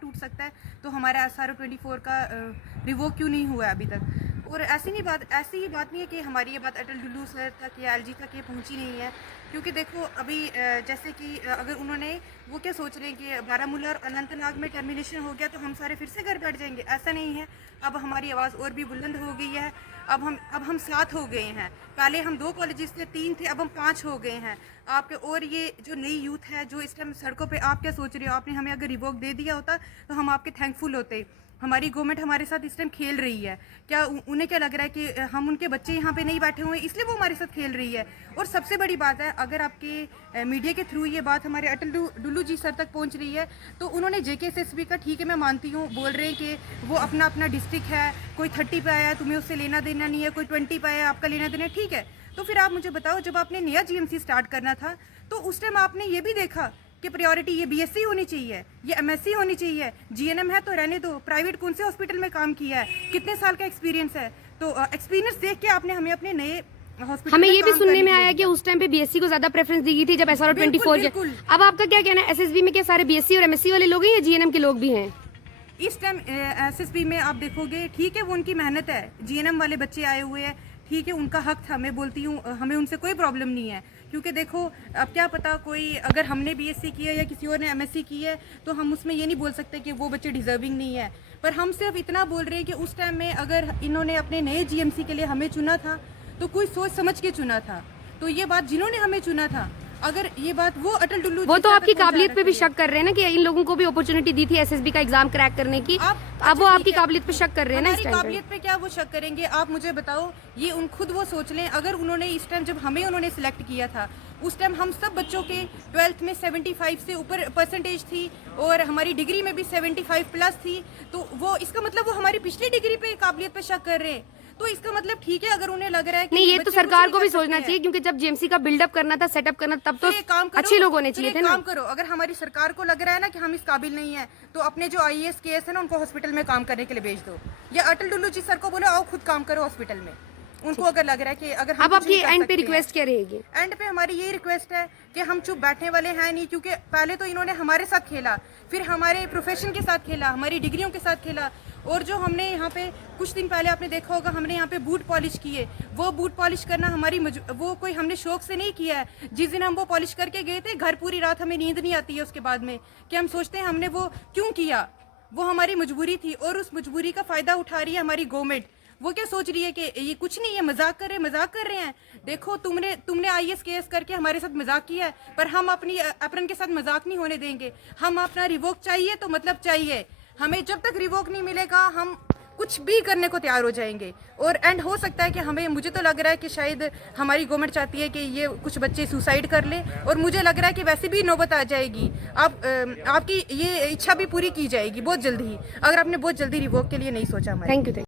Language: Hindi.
टूट सकता है, तो हमारा SRO 24 का रिवोक क्यों नहीं हुआ है अभी तक। और ऐसी ही बात नहीं है कि हमारी ये बात अटल डुल्लू सर तक या LG तक ये पहुंची नहीं है, क्योंकि देखो अभी जैसे कि अगर उन्होंने वो क्या सोच रहे हैं कि बारामूला और अनंतनाग में टर्मिनेशन हो गया तो हम सारे फिर से घर बैठ जाएंगे, ऐसा नहीं है। अब हमारी आवाज़ और भी बुलंद हो गई है, अब हम 7 हो गए हैं। पहले हम 2 कॉलेजेस थे, 3 थे, अब हम 5 हो गए हैं आपके। और ये जो नई यूथ है जो इस टाइम सड़कों पे, आप क्या सोच रहे हो, आपने हमें अगर रिवोक दे दिया होता तो हम आपके थैंकफुल होते। हमारी गवर्नमेंट हमारे साथ इस टाइम खेल रही है, क्या उन्हें क्या लग रहा है कि हम उनके बच्चे यहाँ पे नहीं बैठे हुए इसलिए वो हमारे साथ खेल रही है। और सबसे बड़ी बात है, अगर आपके मीडिया के थ्रू ये बात हमारे अटल डुल्लू जी सर तक पहुँच रही है तो उन्होंने JKSSB का, ठीक है मैं मानती हूँ, बोल रहे हैं कि वो अपना अपना डिस्ट्रिक्ट है, कोई 30 पे आया तुम्हें उससे लेना देना नहीं है, कोई 20 पे आया आपका लेना देना, ठीक है। तो फिर आप मुझे बताओ, जब आपने नया GMC स्टार्ट करना था तो उस टाइम आपने ये भी देखा कि प्रायोरिटी ये BSc होनी चाहिए, ये MSc होनी चाहिए, GNM है तो रहने दो, प्राइवेट कौन से हॉस्पिटल में काम किया है, कितने साल का एक्सपीरियंस है, तो एक्सपीरियंस देख के आपने हमें अपने नए हॉस्पिटल हमें ये भी सुनने में आया कि उस टाइम पे BSc को ज्यादा प्रेफरेंस दी गई थी जब SRO 24 के। अब आपका क्या कहना है, SSB में क्या सारे BSc और MSc वाले लोग हैं या GNM के लोग भी हैं? इस टाइम SSB में आप देखोगे, ठीक है वो उनकी मेहनत है, GNM वाले बच्चे आए हुए हैं, ठीक है उनका हक था, मैं बोलती हूँ हमें उनसे कोई प्रॉब्लम नहीं है, क्योंकि देखो अब क्या पता कोई अगर हमने BSc की है या किसी और ने MSc की है तो हम उसमें ये नहीं बोल सकते कि वो बच्चे डिजर्विंग नहीं है। पर हम सिर्फ इतना बोल रहे हैं कि उस टाइम में अगर इन्होंने अपने नए GMC के लिए हमें चुना था तो कोई सोच समझ के चुना था, तो ये बात जिन्होंने हमें चुना था, अगर ये बात वो अटल डुल्लू, वो तो आपकी काबिलियत पे भी शक कर रहे हैं ना कि इन लोगों को भी अपॉर्चुनिटी दी थी SSB का एग्जाम क्रैक करने की, अब वो आपकी काबिलियत पे शक कर रहे हैं ना इस टाइम पे। काबिलियत पे क्या वो शक करेंगे, आप मुझे बताओ, ये खुद वो सोच लें। अगर उन्होंने इस टाइम जब हमें उन्होंने सिलेक्ट किया था उस टाइम हम सब बच्चों के 12th में 75 से ऊपर परसेंटेज थी और हमारी डिग्री में भी 75 प्लस थी, तो वो इसका मतलब वो हमारी पिछली डिग्री पे काबिलियत पे शक कर रहे हैं, तो इसका मतलब ठीक है अगर उन्हें लग रहा है कि नहीं, ये तो सरकार को भी सोचना चाहिए, क्योंकि जब GMC का बिल्डअप करना था, सेटअप करना, तब तो अच्छे लोग होने चाहिए थे ना। काम करो, अगर हमारी सरकार को लग रहा है ना कि हम इस काबिल नहीं है तो अपने जो IAS KS है ना उनको हॉस्पिटल में काम करने के लिए भेज दो, या अटल डुल्लू जी सर को बोलो आओ खुद काम करो हॉस्पिटल में, उनको अगर लग रहा है कि अगर हम अब आपकी एंड पे रिक्वेस्ट क्या रहेगी? एंड पे हमारी यही रिक्वेस्ट है कि हम चुप बैठने वाले हैं नहीं, क्योंकि पहले तो इन्होंने हमारे साथ खेला, फिर हमारे प्रोफेशन के साथ खेला, हमारी डिग्रियों के साथ खेला, और जो हमने यहाँ पे कुछ दिन पहले आपने देखा होगा हमने यहाँ पे बूट पॉलिश किए, वो बूट पॉलिश करना हमारी वो कोई हमने शौक से नहीं किया है। जिस दिन हम वो पॉलिश करके गए थे घर पूरी रात हमें नींद नहीं आती है उसके बाद में, कि हम सोचते हैं हमने वो क्यों किया, वो हमारी मजबूरी थी, और उस मजबूरी का फायदा उठा रही है हमारी गवर्नमेंट। वो क्या सोच रही है कि ये कुछ नहीं है, मजाक कर रहे हैं। देखो तुमने IAS KS करके हमारे साथ मजाक किया है, पर हम अपनी अप्रन के साथ मजाक नहीं होने देंगे। हम अपना रिवोक चाहिए तो मतलब चाहिए, हमें जब तक रिवोक नहीं मिलेगा हम कुछ भी करने को तैयार हो जाएंगे। और एंड हो सकता है कि हमें, मुझे तो लग रहा है कि शायद हमारी गवर्नमेंट चाहती है कि ये कुछ बच्चे सुसाइड कर ले, और मुझे लग रहा है कि वैसे भी नौबत आ जाएगी, आपकी ये इच्छा भी पूरी की जाएगी बहुत जल्दी, अगर आपने बहुत जल्दी रिवोक के लिए नहीं सोचा। Thank you.